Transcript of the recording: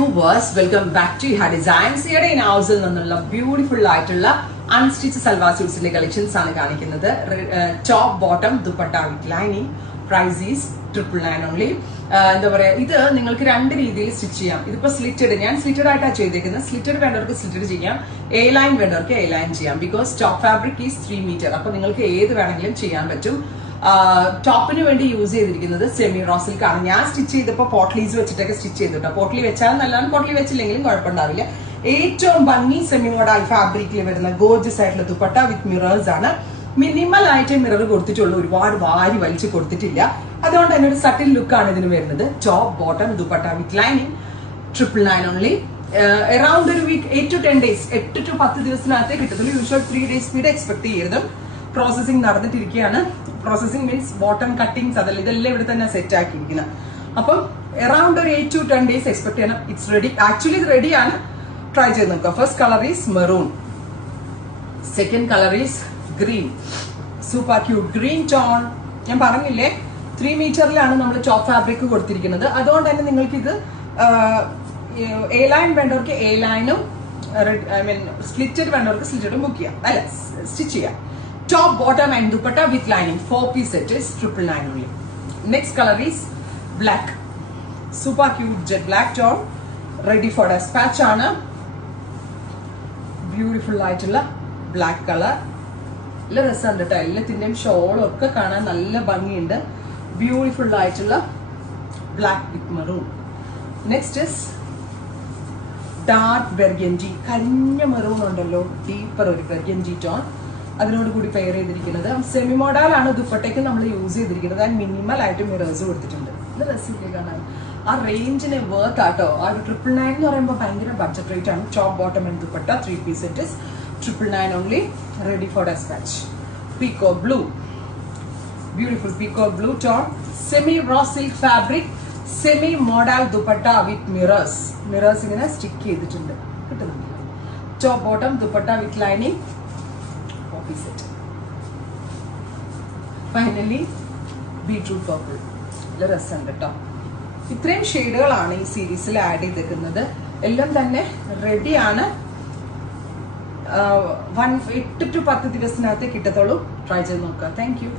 viewers, welcome back to Iha Designs. Here in house നിന്നുള്ള beautiful ആയിട്ടുള്ള unstitched salwar സ്യൂട്ട്സിന്റെ collections ആണ് കാണിക്കുന്നത്. Top bottom dupatta with lining. Price is 999 only. എന്താ പറയാ, ഇത് നിങ്ങൾക്ക് രണ്ട് രീതിയിൽ സ്റ്റിച്ച് ചെയ്യാം. ഇതിപ്പോ സ്ലിറ്റഡ്, ഞാൻ സ്ലിറ്റഡ് ആയിട്ടാണ് ചെയ്തേക്കുന്നത്. സ്ലിറ്റഡ് വേണ്ടവർക്ക് സ്ലിറ്റഡ് ചെയ്യാം, എ ലൈൻ വേണ്ടവർക്ക് എ ലൈൻ ചെയ്യാം. Because top fabric is 3 metre. അപ്പൊ നിങ്ങൾക്ക് ഏത് വേണമെങ്കിലും ചെയ്യാൻ പറ്റും. ടോപ്പിന് വേണ്ടി യൂസ് ചെയ്തിരിക്കുന്നത് സെമി റോ സിൽക്ക് ആണ്. ഞാൻ സ്റ്റിച്ച് ചെയ്തപ്പോൾ പോട്ട്ലീസ് വെച്ചിട്ടൊക്കെ സ്റ്റിച്ച് ചെയ്തിട്ടോ. പോട്ട്ലി വെച്ചാൽ നല്ലതാണ്, പോട്ട്ലി വെച്ചില്ലെങ്കിലും കുഴപ്പമുണ്ടാവില്ല. ഏറ്റവും ഭംഗി സെമി മോഡൽ ഫാബ്രിക്കിൽ വരുന്ന ഗോർജസ് ആയിട്ടുള്ള ദുപ്പട്ട വിത്ത് മിറേഴ്സ് ആണ്. മിനിമൽ ആയിട്ട് മിറർ കൊടുത്തിട്ടുള്ളൂ, ഒരുപാട് വാരി വലിച്ച് കൊടുത്തിട്ടില്ല. അതുകൊണ്ട് തന്നെ ഒരു സട്ടിൽ ലുക്കാണ് ഇതിന് വരുന്നത്. Top bottom dupatta with lining 999 only. Around ഒരു വീക്ക് 8 to 10 days, 8 to 10 ദിവസത്തിനകത്തേ കിട്ടത്തുള്ളൂ. യൂഷ്വൽ 3 days സ്പീഡ് എക്സ്പെക്ട് ചെയ്യരുത്. പ്രോസസിങ് നടന്നിട്ടിരിക്കുകയാണ്. പ്രോസസിങ് മീൻസ് ബോട്ടം കട്ടിങ്സ് അതല്ല, ഇതെല്ലാം ഇവിടെ തന്നെ സെറ്റ് ആക്കിയിരിക്കുന്നത്. അപ്പം അറൌണ്ട് ഒരു 8 to 10 days എക്സ്പെക്ട് ചെയ്യണം. It's ready. ആക്ച്വലി ഇത് റെഡിയാണ്. ട്രൈ ചെയ്ത് നോക്കുക. First colour is maroon, second colour is green. Super cute green tone. ഞാൻ പറഞ്ഞില്ലേ 3 മീറ്ററിലാണ് നമ്മൾ ടോപ്പ് ഫാബ്രിക് കൊടുത്തിരിക്കുന്നത്. അതുകൊണ്ട് തന്നെ നിങ്ങൾക്ക് ഇത് എ ലൈൻ വേണ്ടവർക്ക് എ ലൈനും, ഐ മീൻ സ്ലിറ്റഡ് വേണ്ടവർക്ക് സ്ലിറ്റഡും ബുക്ക് ചെയ്യാം, അല്ല സ്റ്റിച്ച് ചെയ്യാം. Top, bottom and dupatta with lining. 4-piece set is 999 only. Next color is black. Super cute jet black tone. Ready for dispatch ആണ്. ബ്യൂട്ടിഫുൾ ആയിട്ടുള്ള black colour. നല്ല രസമുണ്ട് കേട്ടോ. എല്ലാത്തിൻ്റെയും ഷോളും ഒക്കെ കാണാൻ നല്ല ഭംഗിയുണ്ട്. ബ്യൂട്ടിഫുൾ ആയിട്ടുള്ള black with maroon. Next is dark burgundy. കരിഞ്ഞ മെറൂൺ ഉണ്ടല്ലോ, ഡീപ്പർ ഒരു ബെർഗൻജി ടോൺ. അതിനോട് കൂടി പെയർ ചെയ്തിരിക്കുന്നത് സെമി മോഡലാണ്. ദുപ്പട്ടയ്ക്ക് നമ്മൾ യൂസ് ചെയ്തിരിക്കുന്നത്. ആൻഡ് മിനിമൽ ആയിട്ട് മിറേഴ്സ് കൊടുത്തിട്ടുണ്ട്. ഇത് രസമില്ലേ കാണാൻ? ആ റേഞ്ചിന് വർത്ത് ആട്ടോ. ആ ഒരു 999 എന്ന് പറയുമ്പോൾ ഭയങ്കര ബഡ്ജറ്റ് റേറ്റ് ആണ്. Top bottom and dupatta 3-piece set is 999 only. Ready for dispatch. Peacock blue, beautiful peacock blue tone. Semi raw silk fabric, semi modal dupatta with mirrors. Mirrors ഇങ്ങനെ സ്റ്റിക്ക് ചെയ്തിട്ടുണ്ട്, കിട്ടുന്നുണ്ട്. Top bottom dupatta with lining. Finally beetroot purple. നല്ല രസമുണ്ട് കേട്ടോ. ഇത്രയും ഷെയ്ഡുകളാണ് ഈ സീരീസിൽ add ചെയ്തിരിക്കുന്നത്. എല്ലാം തന്നെ റെഡിയാണ്. 8 to 10 ദിവസത്തിനകത്ത് കിട്ടത്തുള്ളൂ. ട്രൈ ചെയ്ത് നോക്കുക. Thank you.